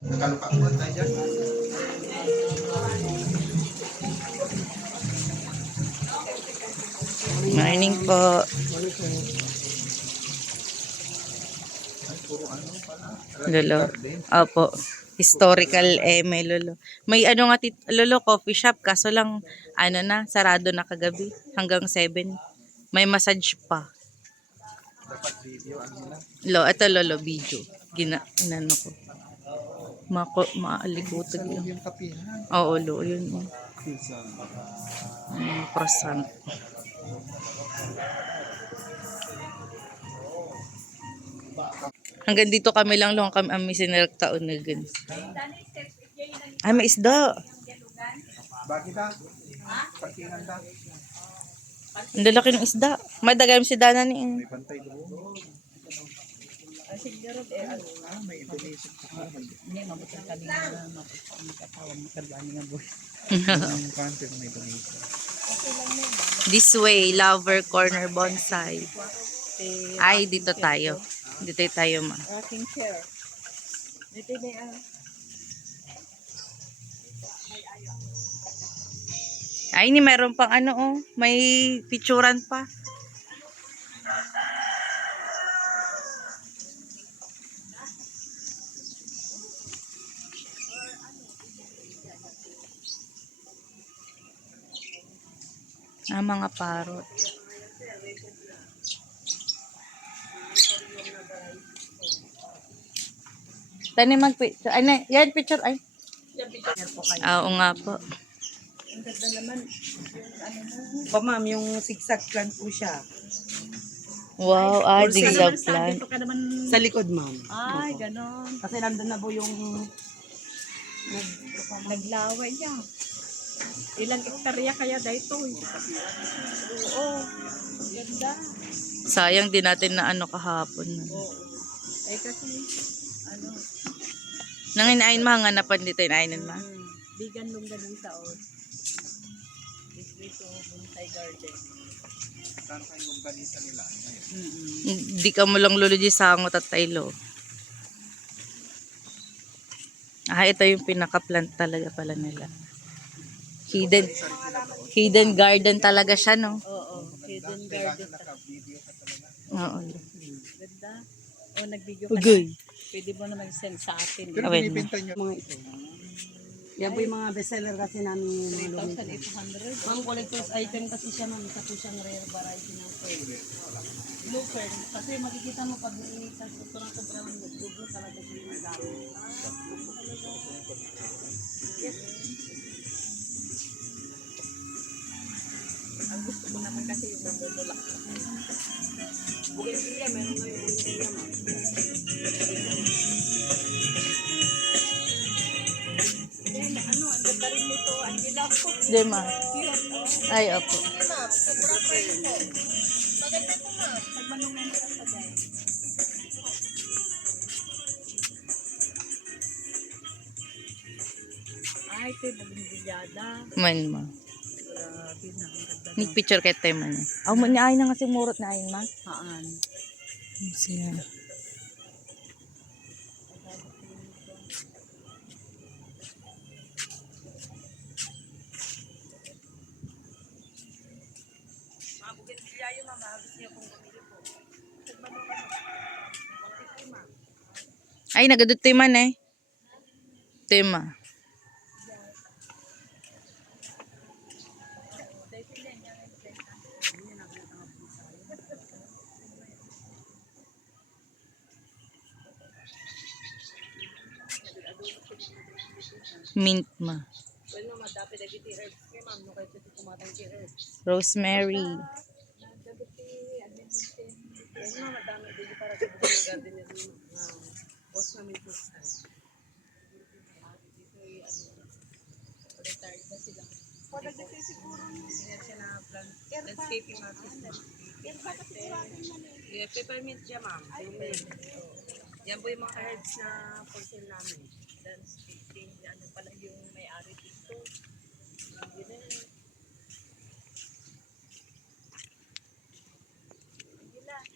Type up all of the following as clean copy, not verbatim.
Nakaluka-ugat tayo dyan. Morning po. Ay, puro ano pala. Lolo. Garden. Opo. Historical may lolo. May ano nga lolo, coffee shop. Kaso lang, ano na, sarado na kagabi. Hanggang 7. May massage pa. Dapat video ang nila. Ito lolo, video. Inano ko. Maalibutan Sa loob yun. yung kapihan. Oo, lo, yun. Pizza. Croissant. Hanggang dito kami lang lang kami sinirek unagan. Ay, may isda. Bakit ha? Parkingan ta. Ang lalaki ng isda. Madagay si Dana ni. May bantay doon. May Indonesian pa. Hindi, mabuting kanina na mabuting katawang makarbani nga boys. Ang country ng Indonesia. This way, Lover Corner Bonsai. Ay, dito tayo. Dito tayo, ma. Rocking chair. Dito na yan. Ay, ni meron pang ano, oh. May picturan pa. Mga parot. Tani mag-picture. Ay, yan, picture. Ay. Oo nga po. Ang ganda naman. Pa ma'am, yung zigzag plant po siya. Wow, zigzag plant. Sa likod ma'am. Ay, ganon. Kasi nandun na po yung naglaway niya. Ilang hektarya kaya dito? Oo. Ganda. Sayang din natin na ano kahapon. Oo. Ay kasi, ano, Nang inain mo, hanganapan dito inainan mo. bigan nung ganun taon. Dito, bonsai garden. Saan kayo yung ganisa nila? Ngayon. Hindi ka mo lang lolo di sangot at taylo. Ito yung pinaka-plant talaga pala nila. Hidden garden talaga siya, no? Oo, hidden garden. Naka-video ka talaga. Oo. Ganda. O, nag-video ka Ugay. na. Pwede mo na mag-send sa atin. Pero Awin. binibenta nyo. Mga ito. Yan po yung mga bestseller kasi namin mga lumita. 3,800. Mga collector's item kasi siya ma'am. Isa po siyang rare variety ng fern. Blue fern. Kasi makikita mo pag sa sobrang nagdugo talaga siya yung dami. Ang gusto ko naman kasi yung mamumulak. Bougainvillea, meron na yung bougainvillea ma'am. Then, ano, ang ganda rin nito. Ang gilap ko. Di ma. Ay, opo. Ma'am, sobra pa ito. Maganda ito, ma'am. Pagmanungan ka sa day. Ay, ito yung bumbilyada. Man ma. Grabe na, ang ganda. Nag-picture kay tayo man. Aw, man ay na nga si Murot na ay ma. Haan. Siya. Ay, nagadot tayo man eh. Tema. Mint ma. Well, ma'am, dapat naging herbs kay ma'am. No, kahit ito kumatang herbs. Rosemary. Yan ma'am, madami din para sa bukong garden na rin. Boss namin po sa retired na sila. Engineer siya na landscaping artist. Yeah, peppermint siya ma'am. Yan po yung mga herbs na for sale namin. Landscaping, ano pala yung may-ari dito.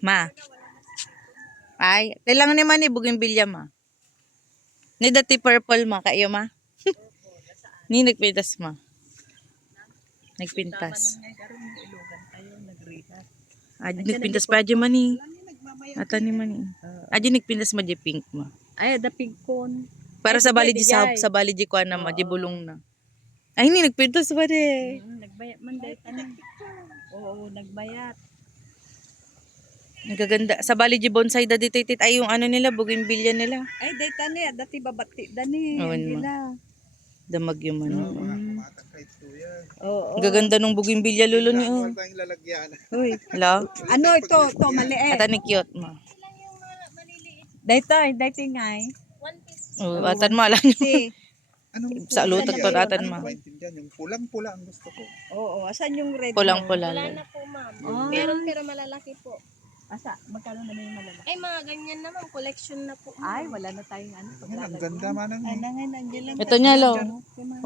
Ma. Ay, kailangan naman ni bougainvillea ma. Ni dati purple ma, kayo ma? Ni nagpintas ma. Nagpintas. Adi nagpintas pa aja man ni. Ata ni man ni. Adi nagpintas ma di pink ma. Ay, the pink cone. Para sa bali di sa bali di ko na ma, di bulong na. Ay ni nagpintas ba de? Nagbayat man dahil tanong. Oo, nagbayat. Nagaganda. Sa bali di bonsai da dito itit ay yung ano nila, bougainvillea nila. Ay, dahil tani, dati babati, dani. Oo, Ang ma. gila. Damag yung man. Matak kahit tuya. Oo. Gaganda nung bougainvillea lulo ni oh. Wala tayong lalagyan. Uy. Hello? Ano ito? Ito, maliit. Ata ni cute ma. Dito, dito ngay. Oh, atan mo alam. Si. Anong Sa lutot to kulay? atan Ano ma. ko maintindihan? Yung pulang-pula ang gusto ko. Oo, asan yung red? Pulang-pula. Wala na po, ma'am. Ah. Meron pero malalaki po. Asa, magkano naman yung malalaki? Ay, mga ganyan naman. Collection na po. ma'am. Ay, wala na tayong ano. Yan, ang ganda manang. Ay, nangay, nandiyan lang. Ito niya lo.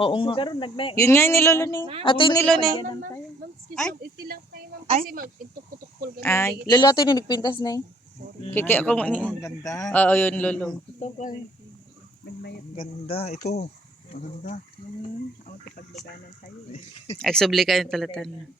Oo nga. Siguro nagbay. Yun nga yung nilolo ni. Ate yung nilo ni. Ma'am, ma'am, excuse Ay. me. Iti lang tayo, ma'am. Ay. Kasi mag-itukul ganyan. Ay, lolo ate yung nagpintas na eh. Kiki ako mo ni. Ang ganda. Oo, yun lolo. Ito ko eh. Nagbayat. Ang ganda. Ito. Ang ganda. Ang tipagluganan tayo eh. Agsubli ka yung talatan.